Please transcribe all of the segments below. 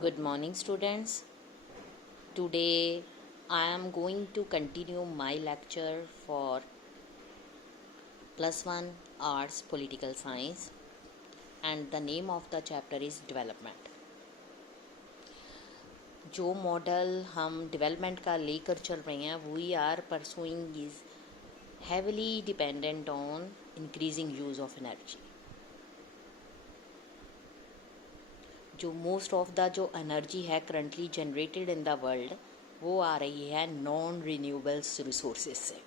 Good morning, students. Today I am going to continue my lecture for +1 Arts Political Science, and the name of the chapter is Development. जो model हम development का लेकर चल रहे हैं we are pursuing is heavily dependent on increasing use of energy. जो most of the जो energy है currently generated in the world वो आ रही है नॉन रिन्यूएबल्स रिसोर्सेज से,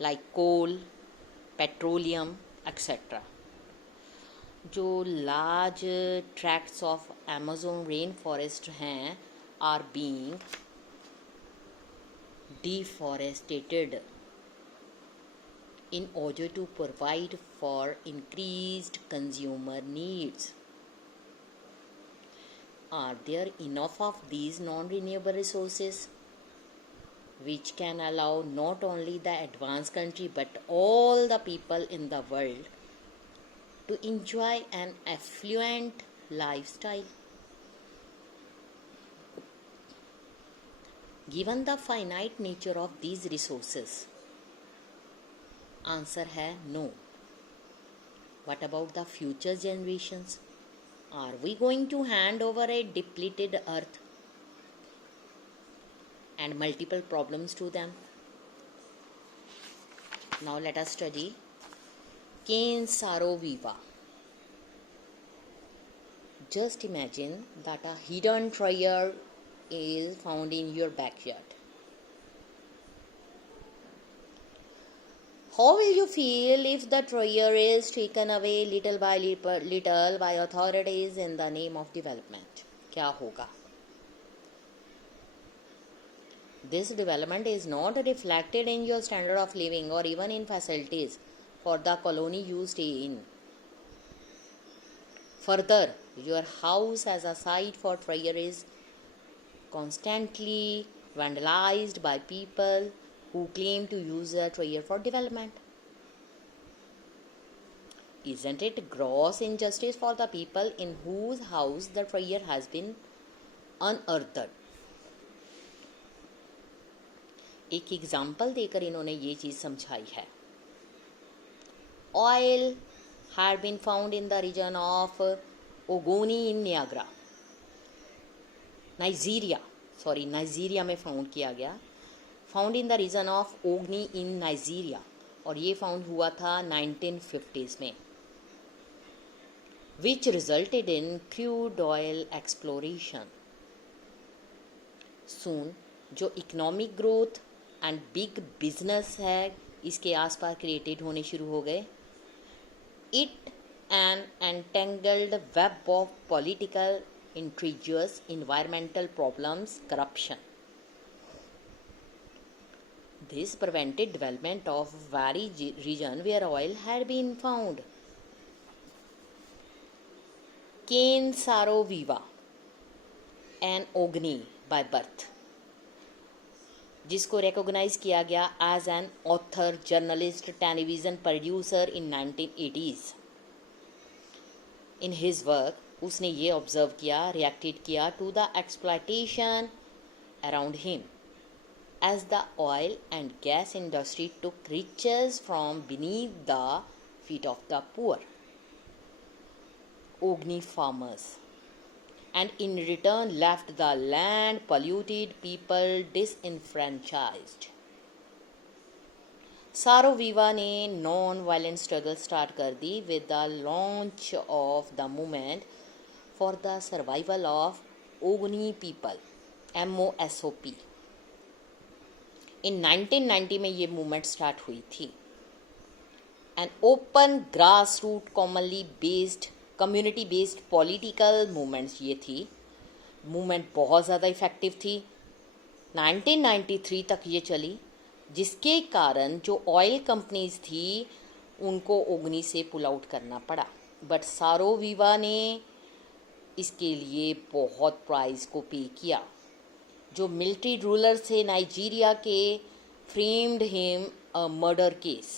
लाइक कोल, पेट्रोलियम एक्सेट्रा. जो large tracts of Amazon rain forest हैं are being deforestated in order to provide for increased consumer needs. Are there enough of these non-renewable resources which can allow not only the advanced country but all the people in the world to enjoy an affluent lifestyle? Given the finite nature of these resources, answer है no. What about the future generations? Are we going to hand over a depleted earth and multiple problems to them? Now let us study Cain Saro Viva. Just imagine that a hidden treasure is found in your backyard. How will you feel if the treasure is taken away little by authorities in the name of development? क्या होगा? This development is not reflected in your standard of living or even in facilities for the colony you stay in. Further, your house as a site for treasure is constantly vandalized by people who claim to use the treasure for development. Isn't it gross injustice for the people in whose house the treasure has been unearthed? एक example देकर इन्होंने ये चीज़ समझाई है. Oil had been found in the region of Ogoni in Niagara. Nigeria में found किया गया. Found in the region of Ogoni in Nigeria, और ये फाउंड हुआ था 1950s में, which resulted in crude oil exploration. Soon जो economic growth and big business है इसके आसपास क्रिएटेड होने शुरू हो गए. It an entangled web of political intrigues, environmental problems, corruption. This prevented development of very region where oil had been found. Cain Saro Viva, an Ogni by birth, जिसको recognize किया गया as an author, journalist, television producer in 1980s. In his work, उसने ये observe किया, reacted किया to the exploitation around him as the oil and gas industry took riches from beneath the feet of the poor Ogni farmers, and in return left the land polluted, people disenfranchised. Saro Wiwa ने non violent struggle start कर दी with the launch of the movement for the survival of Ogoni people, MOSOP. In 1990 में ये movement start हुई थी. An open grass root commonly based community based political movements ये थी. Movement बहुत ज़्यादा इफ़ेक्टिव थी. 1993 तक ये चली, जिसके कारण जो ऑयल कंपनीज थी उनको ओगनी से पुल आउट करना पड़ा. बट सारो वीवा ने इसके लिए बहुत प्राइस को पे किया. जो मिलिट्री रूलर थे नाइजीरिया के framed him a murder case.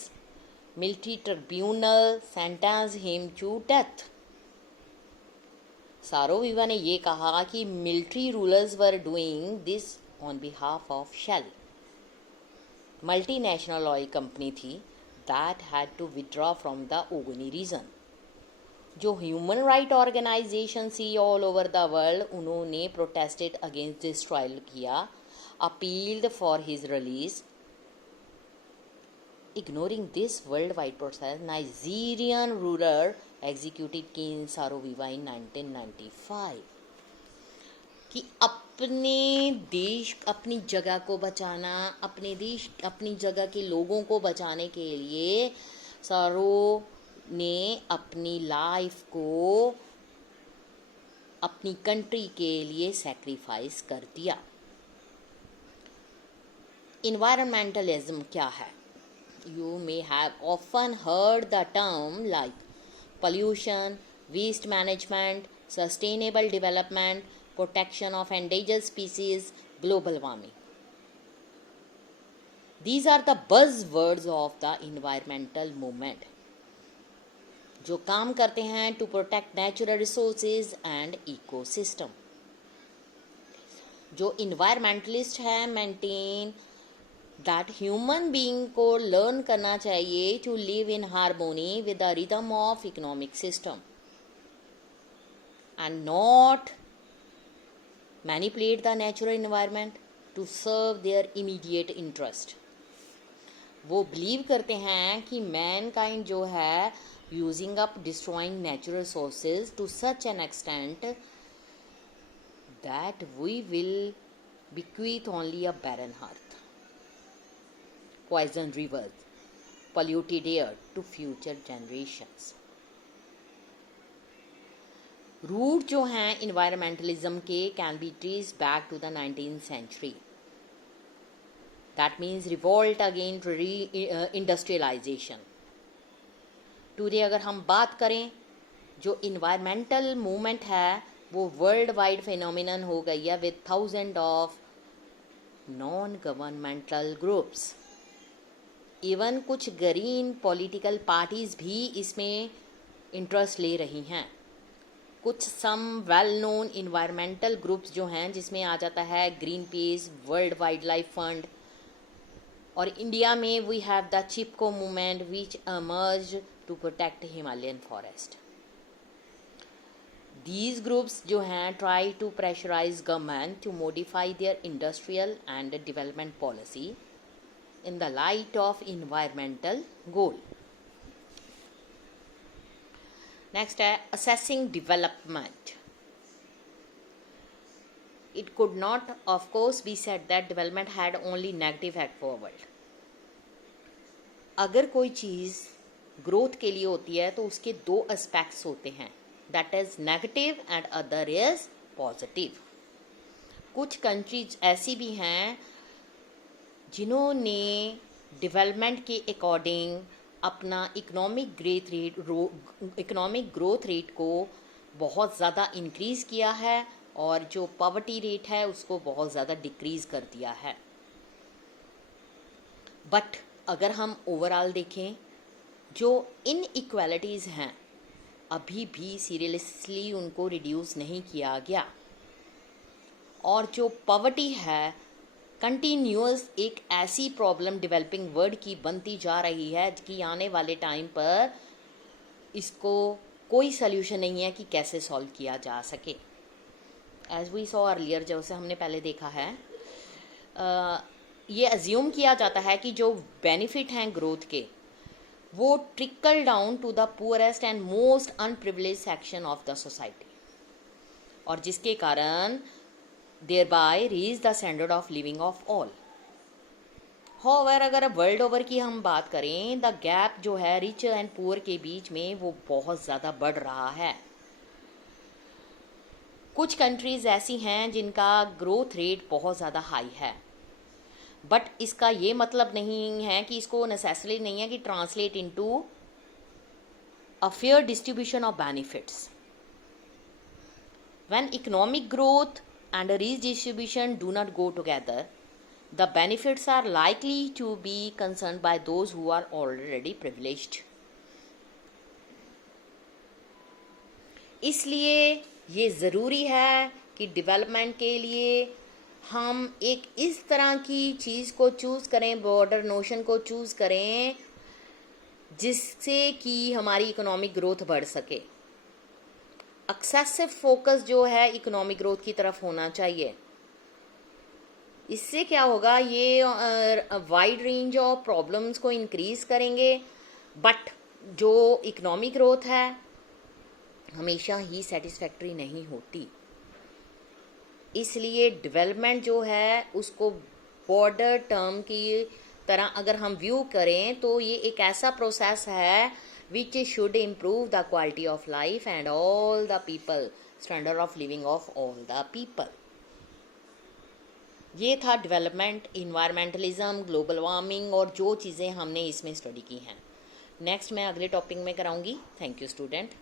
Military tribunal sentence him to death. Saro Wiwa ने ये कहा कि military rulers were doing this on behalf of Shell, multinational oil company थी, that had to withdraw from the Ogoni region. जो human right organisation थी all over the world, उन्होंने protested against this trial किया, appealed for his release. Ignoring this worldwide process, Nigerian ruler executed King Sarowiwa in 1995 कि अपने देश, अपनी जगह को बचाना, अपने देश, अपनी जगह के लोगों को बचाने के लिए सारो ने अपनी लाइफ को अपनी कंट्री के लिए सैक्रिफाइस कर दिया। इन्वायरमेंटलिज्म क्या है? You may have often heard the term like pollution, waste management, sustainable development, protection of endangered species, global warming. These are the buzzwords of the environmental movement, जो काम करते हैं to protect natural resources and ecosystem. जो environmentalist है maintain that human being को learn करना चाहिए to live in harmony with the rhythm of economic system and not manipulate the natural environment to serve their immediate interest. वो believe करते हैं कि mankind जो है using up destroying natural resources to such an extent that we will bequeath only a barren earth, poison rivers, polluted air to future generations. Root जो हैं environmentalism के can be traced back to the 19th century. That means revolt against industrialisation. Today अगर हम बात करें, जो environmental movement है वो वर्ल्ड वाइड फिनोमिनन हो गई है with thousand of non governmental groups. Even कुछ ग्रीन पॉलिटिकल पार्टीज़ भी इसमें इंटरेस्ट ले रही हैं। कुछ some well known environmental groups जो हैं, जिसमें आ जाता है Greenpeace, World Wildlife Fund, और इंडिया में we have the Chipko movement which emerged to protect Himalayan forest. These groups जो हैं try to pressurize government to modify their industrial and development policy in the light of environmental goal. Next है assessing development. It could not, of course, be said that development had only negative effect for world. अगर कोई चीज़ growth के लिए होती है तो उसके दो एस्पेक्ट्स होते हैं, that is negative and other is positive. कुछ कंट्रीज ऐसी भी हैं जिन्होंने डेवलपमेंट के अकॉर्डिंग अपना इकोनॉमिक ग्रोथ रेट को बहुत ज़्यादा इंक्रीज़ किया है और जो पॉवर्टी रेट है उसको बहुत ज़्यादा डिक्रीज़ कर दिया है। बट अगर हम ओवरऑल देखें, जो इनइक्वालिटीज़ हैं अभी भी सीरियसली उनको रिड्यूस नहीं किया गया, और जो पॉवर्टी है कंटिन्यूअस एक ऐसी प्रॉब्लम डेवलपिंग वर्ल्ड की बनती जा रही है कि आने वाले टाइम पर इसको कोई सल्यूशन नहीं है कि कैसे सॉल्व किया जा सके। एज वी सॉ अर्लियर, जैसे हमने पहले देखा है, ये अज्यूम किया जाता है कि जो बेनिफिट हैं ग्रोथ के वो trickle down to the poorest and most unprivileged section of the society, और जिसके कारण thereby raise the standard of living of all. However अगर वर्ल्ड ओवर की हम बात करें, द गैप जो है रिच एंड पुअर के बीच में वो बहुत ज़्यादा बढ़ रहा है। कुछ कंट्रीज़ ऐसी हैं जिनका ग्रोथ रेट बहुत ज़्यादा हाई है, बट इसका ये मतलब नहीं है कि इसको नेसेसरी नहीं है कि translate into a fair distribution of benefits. When economic growth and a redistribution do not go together, the benefits are likely to be concerned by those who are already privileged. इसलिए ये ज़रूरी है कि development के लिए हम एक इस तरह की चीज़ को चूज़ करें, ब्रॉडर नोशन को चूज़ करें, जिससे कि हमारी इकोनॉमिक ग्रोथ बढ़ सके। एक्सेसिव फोकस जो है इकोनॉमिक ग्रोथ की तरफ होना चाहिए। इससे क्या होगा, ये वाइड रेंज ऑफ प्रॉब्लम्स को इंक्रीज करेंगे, बट जो इकोनॉमिक ग्रोथ है हमेशा ही सेटिस्फैक्ट्री नहीं होती। इसलिए डेवलपमेंट जो है उसको बॉर्डर टर्म की तरह अगर हम व्यू करें तो ये एक ऐसा प्रोसेस है which should improve the quality of life and all the people, standard of living of all the people. ये था डेवलपमेंट, इन्वायरमेंटलिज्म, ग्लोबल वार्मिंग और जो चीज़ें हमने इसमें स्टडी की हैं। नेक्स्ट मैं अगले टॉपिक में कराऊंगी। Thank you student.